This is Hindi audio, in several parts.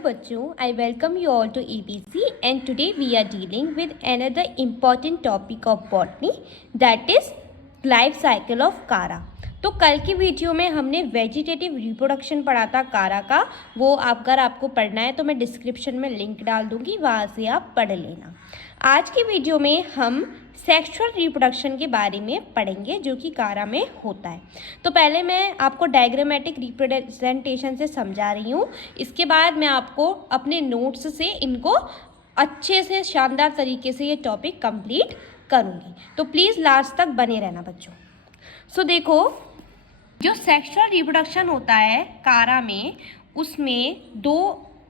Bachcho, I welcome you all to ABC and today we are dealing with another important topic of botany that is life cycle of कारा। तो कल की वीडियो में हमने वेजिटेटिव रिप्रोडक्शन पढ़ा था कारा का, वो अगर आपको पढ़ना है तो मैं डिस्क्रिप्शन में लिंक डाल दूंगी, वहाँ से आप पढ़ लेना। आज की वीडियो में हम सेक्सुअल रिप्रोडक्शन के बारे में पढ़ेंगे जो कि कारा में होता है। तो पहले मैं आपको डायग्रामेटिक रिप्रेजेंटेशन से समझा रही हूँ, इसके बाद मैं आपको अपने नोट्स से इनको अच्छे से शानदार तरीके से ये टॉपिक कंप्लीट करूँगी। तो प्लीज़ लास्ट तक बने रहना बच्चों। सो देखो, जो सेक्सुअल रिप्रोडक्शन होता है कारा में, उसमें दो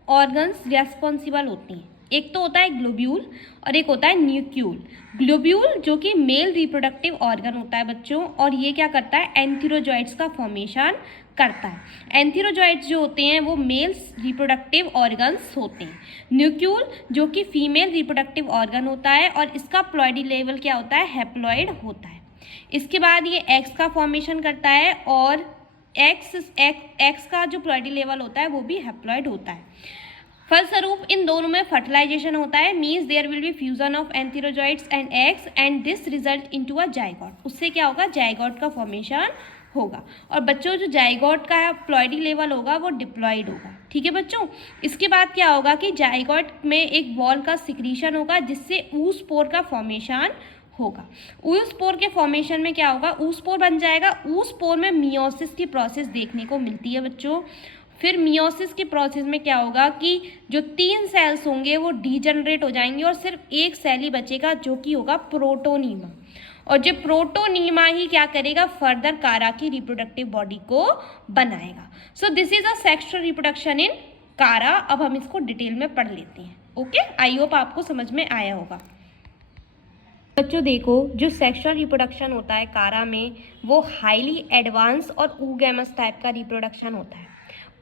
ऑर्गन्स रेस्पॉन्सिबल होती हैं। एक तो होता है ग्लोब्यूल और एक होता है न्यूक्यूल। ग्लोब्यूल जो कि मेल रिप्रोडक्टिव ऑर्गन होता है बच्चों, और ये क्या करता है, एंथीरोजॉइड्स का फॉर्मेशन करता है। एंथीरोजॉइड्स जो होते हैं वो मेल रिप्रोडक्टिव ऑर्गन्स होते हैं। न्यूक्यूल जो कि फीमेल रिप्रोडक्टिव ऑर्गन होता है और इसका प्लॉइडी लेवल क्या होता है, हैप्लॉइड होता है। इसके बाद ये एग्स का फॉर्मेशन करता है और एक्स का जो प्लॉइडी लेवल होता है वो भी हैप्लॉइड होता है। फलस्वरूप इन दोनों में फर्टिलाइजेशन होता है, means there will be fusion of antherozoids and eggs and this result into a zygote. उससे क्या होगा, जाइगोट का फॉर्मेशन होगा। और बच्चों जो जाइगोट का प्लॉइडी लेवल होगा वो डिप्लॉइड होगा। ठीक है बच्चों। इसके बाद क्या होगा कि जाइगोट में एक वॉल का सिक्रीशन होगा जिससे ऊस्पोर का फॉर्मेशन होगा। ऊस्पोर के फॉर्मेशन में क्या होगा, ऊस्पोर बन जाएगा। ऊस्पोर में मियोसिस की प्रोसेस देखने को मिलती है बच्चों। फिर मियोसिस के प्रोसेस में क्या होगा कि जो 3 सेल्स होंगे वो डीजनरेट हो जाएंगे और सिर्फ एक सेल ही बचेगा जो कि होगा प्रोटोनीमा। और जो प्रोटोनीमा ही क्या करेगा, फर्दर कारा की रिप्रोडक्टिव बॉडी को बनाएगा। सो this is a sexual reproduction in कारा। अब हम इसको डिटेल में पढ़ लेते हैं। ओके, आई होप आपको समझ में आया होगा। बच्चों देखो, जो सेक्सुअल रिप्रोडक्शन होता है कारा में वो हाईली एडवांस और ऊगेमस टाइप का रिप्रोडक्शन होता है।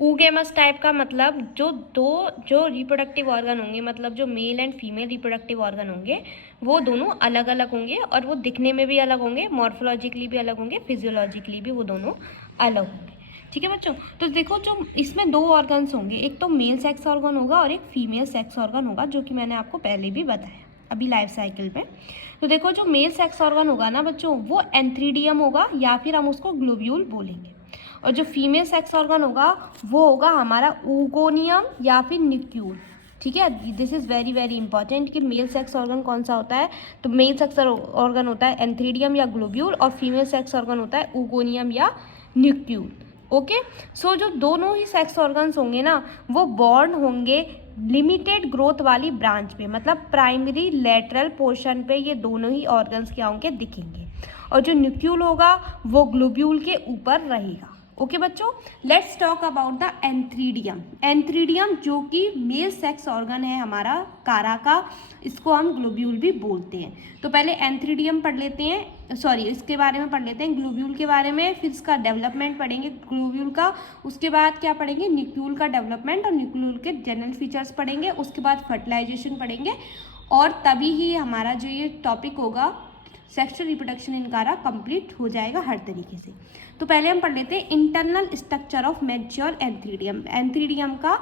ऊगेमस टाइप का मतलब जो रिप्रोडक्टिव ऑर्गन होंगे, मतलब जो male and female reproductive organ होंगे वो दोनों अलग अलग होंगे और वो दिखने में भी अलग होंगे, मॉर्फोलॉजिकली भी अलग होंगे, फिजियोलॉजिकली भी वो दोनों अलग होंगे। ठीक है बच्चों। तो देखो, जो इसमें 2 ऑर्गन्स होंगे, एक तो मेल सेक्स ऑर्गन होगा और एक फीमेल सेक्स ऑर्गन होगा, जो कि मैंने आपको पहले भी बताया अभी लाइफ साइकिल में। तो देखो, जो मेल सेक्स ऑर्गन होगा ना बच्चों, वो एंथ्रीडियम होगा या फिर हम उसको ग्लोब्यूल बोलेंगे। और जो फीमेल सेक्स ऑर्गन होगा वो होगा हमारा ऊगोनियम या फिर न्यूक्यूल। ठीक है, this is very very important कि मेल सेक्स ऑर्गन कौन सा होता है। तो मेल सेक्स ऑर्गन होता है एंथ्रीडियम या ग्लोब्यूल और फीमेल सेक्स ऑर्गन होता है ऊगोनियम या न्यूक्यूल। ओके, सो जो दोनों ही सेक्स ऑर्गन्स होंगे ना वो बॉर्न होंगे लिमिटेड ग्रोथ वाली ब्रांच पे, मतलब प्राइमरी लेटरल पोर्शन पे ये दोनों ही ऑर्गन्स क्या होंगे, दिखेंगे। और जो न्यूक्यूल होगा वो ग्लोब्यूल के ऊपर रहेगा। ओके बच्चों, let's talk about the antheridium. Antheridium जो कि मेल सेक्स ऑर्गन है हमारा कारा का, इसको हम ग्लोब्यूल भी बोलते हैं। तो पहले एंथ्रीडियम पढ़ लेते हैं, सॉरी इसके बारे में पढ़ लेते हैं, ग्लोब्यूल के बारे में, फिर इसका डेवलपमेंट पढ़ेंगे ग्लोब्यूल का। उसके बाद क्या पढ़ेंगे, न्यूक्यूल का डेवलपमेंट और न्यूक्यूल के जनरल फीचर्स पढ़ेंगे। उसके बाद फर्टिलाइजेशन पढ़ेंगे और तभी ही हमारा जो ये टॉपिक होगा सेक्सुअल रिप्रोडक्शन इन कारा कंप्लीट हो जाएगा हर तरीके से। तो पहले हम पढ़ लेते हैं internal structure of mature antheridium. Antheridium का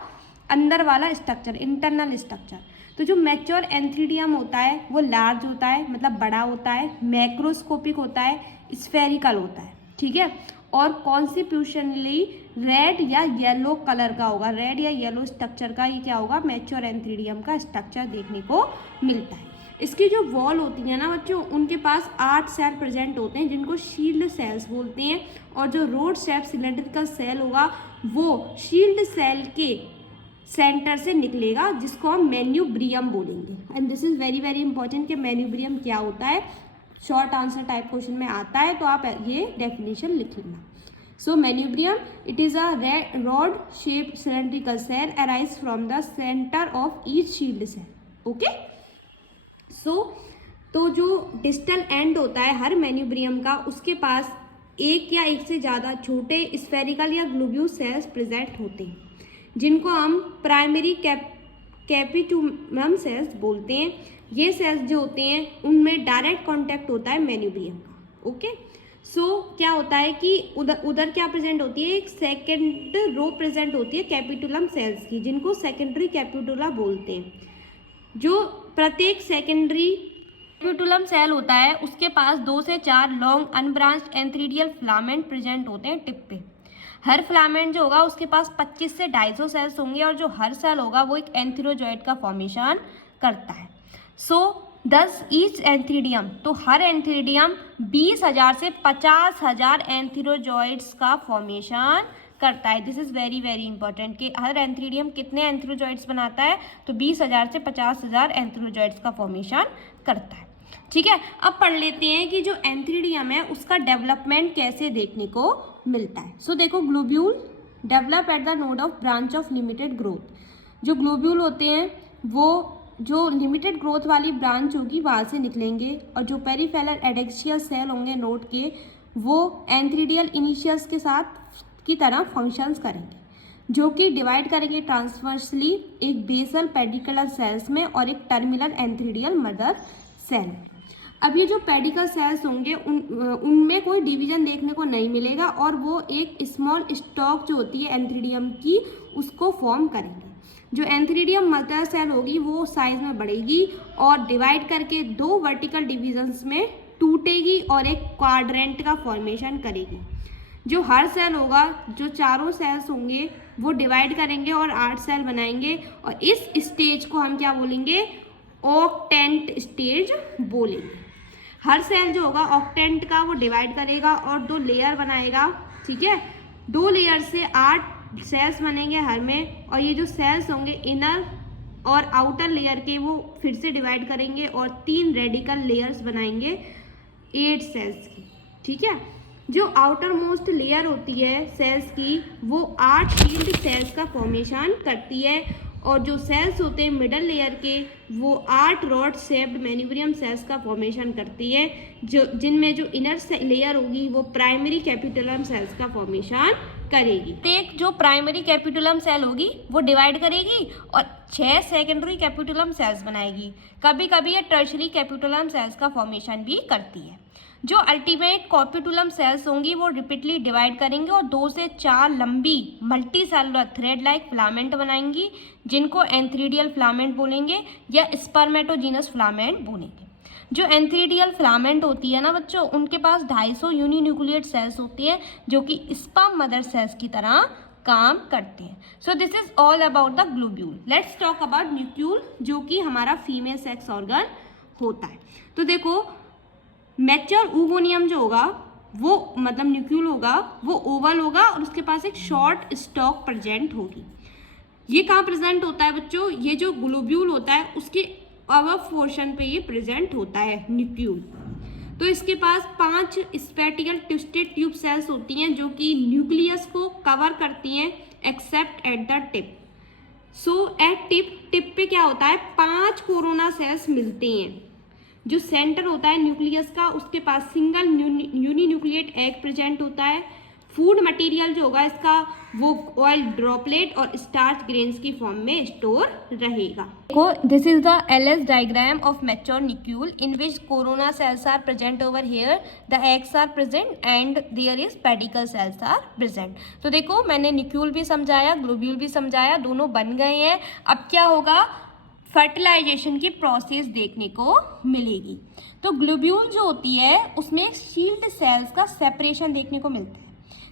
अंदर वाला स्ट्रक्चर, इंटरनल स्ट्रक्चर। तो जो मैच्योर एंथ्रीडियम होता है वो लार्ज होता है, मतलब बड़ा होता है, मैक्रोस्कोपिक होता है, स्फेरिकल होता है। ठीक है, और कॉन्स्टिट्यूशनली रेड या येलो कलर का होगा। रेड या येलो स्ट्रक्चर का ये क्या होगा, मैच्योर एंथ्रीडियम का स्ट्रक्चर देखने को मिलता है। इसकी जो वॉल होती है ना बच्चों, उनके पास 8 सेल प्रेजेंट होते हैं जिनको शील्ड सेल्स बोलते हैं। और जो रोड शेप सिलेंड्रिकल सेल होगा वो शील्ड सेल के सेंटर से निकलेगा, जिसको हम मैन्यूब्रियम बोलेंगे। And this is very very important कि मैन्यूब्रियम क्या होता है, शॉर्ट आंसर टाइप क्वेश्चन में आता है, तो आप ये डेफिनेशन लिख लेना। So manubrium, it is a rod shape cylindrical cell arise from the centre of each shield cell. Okay, तो जो डिस्टल एंड होता है हर मैन्यूब्रियम का, उसके पास एक या एक से ज़्यादा छोटे स्फेरिकल या ग्लोब्यूल सेल्स प्रेजेंट होते हैं, जिनको हम प्राइमरी कैपिटुलम सेल्स बोलते हैं। ये सेल्स जो होते हैं उनमें डायरेक्ट कांटेक्ट होता है मैन्यूब्रियम का। ओके, क्या होता है कि उधर क्या प्रेजेंट होती है, एक सेकेंड रो प्रेजेंट होती है कैपिटुलम सेल्स की, जिनको सेकेंडरी कैपिटुला बोलते हैं। जो प्रत्येक सेकेंडरी कैपिटुलम सेल होता है उसके पास 2 से 4 long unbranched antheridial filament present होते हैं टिप पे। हर फिलामेंट जो होगा उसके पास 25 से 250 सेल्स होंगे और जो हर सेल होगा वो एक एंथ्रोजॉइड का फॉर्मेशन करता है। दस ईच एंथ्रीडियम, तो हर एंथ्रीडियम 20,000 से 50,000 एंथ्रोजॉइड्स का फॉर्मेशन करता है। This is very very important कि हर एंथ्रीडियम कितने एंथ्रोजॉइड्स बनाता है, तो 20,000 से 50,000 एंथ्रोजॉइड्स का फॉर्मेशन करता है। ठीक है, अब पढ़ लेते हैं कि जो एंथ्रीडियम है उसका डेवलपमेंट कैसे देखने को मिलता है। देखो, globule develop at the node of branch of limited growth. जो ग्लोब्यूल होते हैं वो जो लिमिटेड ग्रोथ वाली ब्रांच होगी वहाँ से निकलेंगे, और जो पेरिफेरल एडेक्सियल सेल होंगे नोड के, वो एंथ्रीडियल इनिशियस के साथ की तरह फंक्शंस करेंगे, जो कि डिवाइड करेंगे ट्रांसवर्सली एक बेसल पेडिकुलर सेल्स में और एक टर्मिनल एंथ्रीडियल मदर सेल। अब ये जो पेडिकल सेल्स होंगे उनमें कोई डिवीजन देखने को नहीं मिलेगा, और वो एक स्मॉल स्टॉक जो होती है एंथ्रीडियम की उसको फॉर्म करेंगे। जो एंथ्रीडियम मदर सेल होगी वो साइज में बढ़ेगी और डिवाइड करके 2 वर्टिकल डिविजन्स में टूटेगी और एक क्वाड्रेंट का फॉर्मेशन करेगी। जो हर सेल होगा, जो चारों सेल्स होंगे वो डिवाइड करेंगे और 8 सेल बनाएंगे, और इस स्टेज को हम क्या बोलेंगे, ऑक्टेंट स्टेज बोलेंगे। हर सेल जो होगा ऑक्टेंट का वो डिवाइड करेगा और 2 लेयर बनाएगा। ठीक है, 2 लेयर से 8 सेल्स बनेंगे हर में, और ये जो सेल्स होंगे इनर और आउटर लेयर के वो फिर से डिवाइड करेंगे और 3 रेडिकल लेयर्स बनाएंगे 8 सेल्स की। ठीक है, जो आउटर मोस्ट लेयर होती है सेल्स की वो 8 शील्ड सेल्स का फॉर्मेशन करती है, और जो सेल्स होते हैं मिडल लेयर के वो 8 रॉड शेप्ड मैन्यूब्रियम सेल्स का फॉर्मेशन करती है, जो जिनमें जो इनर लेयर होगी वो प्राइमरी कैपिटुलम सेल्स का फॉर्मेशन करेगी। एक जो प्राइमरी कैपिटुलम सेल होगी वो डिवाइड करेगी और 6 सेकेंडरी कैपिटुलम सेल्स बनाएगी। कभी कभी ये टर्शरी कैपिटुलम सेल्स का फॉर्मेशन भी करती है। जो अल्टीमेट कैपिटुलम सेल्स होंगी वो रिपीटली डिवाइड करेंगे और 2 से 4 लंबी multi cellular thread like filament बनाएंगी, जिनको एंथ्रीडियल फिलामेंट बोलेंगे या स्पर्मेटोजीनस फिलामेंट बोलेंगे। जो एंथ्रीडियल फिलामेंट होती है ना बच्चों, उनके पास 250 यूनिन्यूक्लिएट सेल्स होती हैं जो कि स्पर्म मदर सेल्स की तरह काम करते हैं। सो this is all about the globule. Let's talk about nucule, जो कि हमारा फीमेल सेक्स ऑर्गन होता है। तो देखो, मैच्योर oogoनियम जो होगा वो मतलब न्यूक्यूल होगा वो ओवल होगा और उसके पास एक शॉर्ट स्टॉक प्रेजेंट होगी। ये कहाँ प्रेजेंट होता है बच्चों, ये जो ग्लोब्यूल होता है उसके अबव पोर्शन पे ये प्रेजेंट होता है न्यूक्यूल। तो इसके पास 5 स्पेटिकल ट्विस्टेड ट्यूब सेल्स होती हैं जो कि न्यूक्लियस को कवर करती हैं except at the tip. At tip पे क्या होता है, 5 कोरोना सेल्स मिलते हैं। जो सेंटर होता है न्यूक्लियस का उसके पास सिंगल यूनिन्यूक्लिएट एग प्रेजेंट होता है। फूड मटेरियल जो होगा इसका वो ऑयल ड्रॉपलेट और स्टार्च ग्रेन्स की फॉर्म में स्टोर रहेगा। देखो, this is the LS diagram of mature nucule in which corona cells are present over here, the eggs are present and there is pedicel cells are present. तो देखो, मैंने न्यूक्यूल भी समझाया, ग्लोब्यूल भी समझाया, दोनों बन गए हैं। अब क्या होगा, फर्टिलाइजेशन की प्रोसेस देखने को मिलेगी। तो ग्लोब्यूल जो होती है उसमें शील्ड सेल्स का सेपरेशन देखने को मिलता है,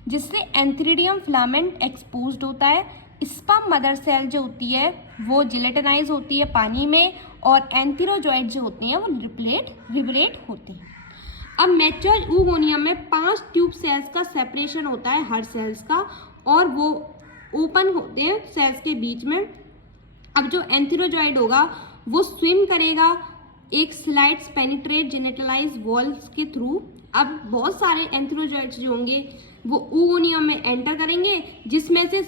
जिससे एंथ्रीडियम फिलामेंट एक्सपोज्ड होता है। स्पर्म मदर सेल जो होती है वो जिलेटिनाइज होती है पानी में, और एंथ्रोजॉइड जो होते हैं वो रिबलेट होते हैं। अब मैच्योर oogoनियम में 5 ट्यूब सेल्स का सेपरेशन होता है हर सेल्स का, और वो ओपन होते हैं सेल्स के बीच में। अब जो एंथ्रोजॉइड होगा वो स्विम करेगा एक स्लाइड्स पेनिट्रेट जेनिटलाइज वॉल्स के थ्रू। अब बहुत सारे एंथ्रोजॉइड्स जो होंगे वो oogoनियम में एंटर करेंगे, जिसमें से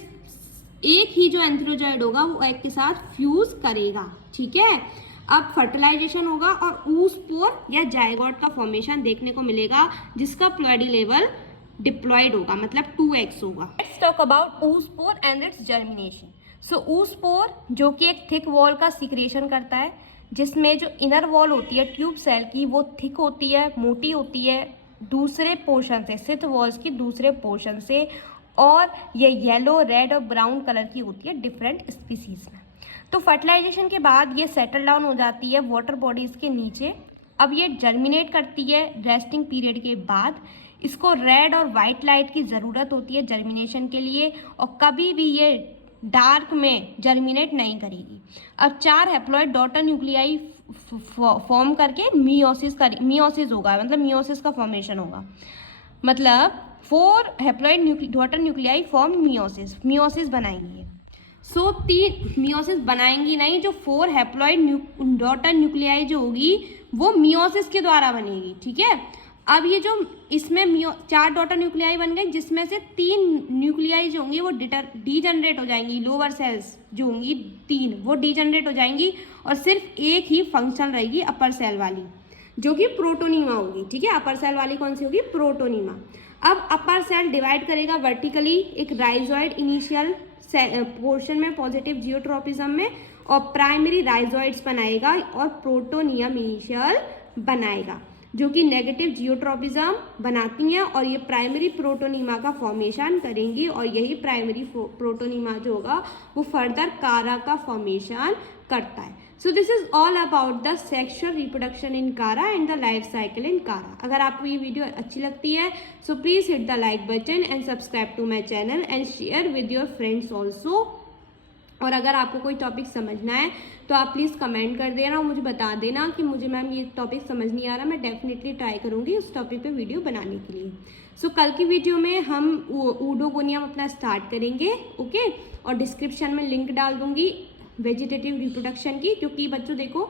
एक ही जो एंथ्रोजॉइड होगा वो एग के साथ फ्यूज करेगा। ठीक है, अब फर्टिलाइजेशन होगा और oospore या जायगोट का फॉर्मेशन देखने को मिलेगा, जिसका प्लॉइडी लेवल डिप्लॉयड होगा, मतलब 2x होगा। Let's talk about oospore and it's germination. oospore जो कि एक थिक वॉल का सिक्रेशन करता है, जिसमें जो इनर वॉल होती है ट्यूब सेल की वो थिक होती है, मोटी होती है, दूसरे पोर्शन से, सिथ वॉल्स की दूसरे पोर्शन से, और ये येलो, रेड और ब्राउन कलर की होती है डिफरेंट स्पीसीज में। तो फर्टिलाइजेशन के बाद ये सेटल डाउन हो जाती है वाटर बॉडीज़ के नीचे। अब ये जर्मिनेट करती है रेस्टिंग पीरियड के बाद। इसको रेड और वाइट लाइट की ज़रूरत होती है जर्मिनेशन के लिए, और कभी भी ये डार्क में जर्मिनेट नहीं करेगी। अब 4 हैप्लॉइड डॉटर न्यूक्लियाई फॉर्म करके मियोसिस होगा, मतलब मियोसिस का फॉर्मेशन होगा। मतलब 4 haploid daughter nuclei form meiosis बनाएंगी। सो 3 मियोसिस बनाएंगी नहीं, जो 4 हैप्लॉइड डॉटर न्यूक्लियाई जो होगी वो मियोसिस के द्वारा बनेगी, ठीक है। अब ये जो इसमें 4 डॉटर न्यूक्लियाई बन गई, जिसमें से 3 न्यूक्लियाई जो होंगी वो डीजनरेट हो जाएंगी। लोअर सेल्स जो होंगी 3 वो डीजनरेट हो जाएंगी, और सिर्फ एक ही फंक्शन रहेगी अपर सेल वाली, जो कि प्रोटोनीमा होगी, ठीक है। अपर सेल वाली कौन सी होगी? प्रोटोनीमा। अब अपर सेल डिवाइड करेगा वर्टिकली, एक राइजोइड इनिशियल पोर्शन में पॉजिटिव जियोट्रोपिज्म में, और प्राइमरी राइजोइड्स बनाएगा और प्रोटोनियम इनिशियल बनाएगा, जो कि नेगेटिव जियोट्रोपिज्म बनाती हैं, और ये प्राइमरी प्रोटोनीमा का फॉर्मेशन करेंगी, और यही प्राइमरी प्रोटोनीमा जो होगा वो फर्दर कारा का फॉर्मेशन करता है। So this is all about the sexual reproduction in Chara and the life cycle in Chara. अगर आपको ये वीडियो अच्छी लगती है so please hit the like button and subscribe to my channel and share with your friends also. और अगर आपको कोई टॉपिक समझना है तो आप प्लीज़ कमेंट कर देना और मुझे बता देना कि मुझे मैम ये टॉपिक समझ नहीं आ रहा। मैं डेफिनेटली ट्राई करूँगी उस टॉपिक पे वीडियो बनाने के लिए। सो कल की वीडियो में हम ऊडोगोनियम अपना स्टार्ट करेंगे, ओके। और डिस्क्रिप्शन में लिंक डाल दूँगी वेजिटेटिव रिप्रोडक्शन की, क्योंकि बच्चों देखो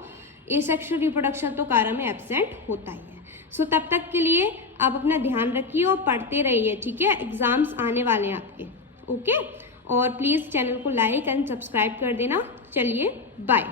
एसेक्सुअल रिप्रोडक्शन तो कारा में एब्सेंट होता ही है। सो तब तक के लिए आप अपना ध्यान रखिए और पढ़ते रहिए, ठीक है। एग्ज़ाम्स आने वाले हैं आपके, ओके। और प्लीज़ चैनल को लाइक एंड सब्सक्राइब कर देना। चलिए बाय।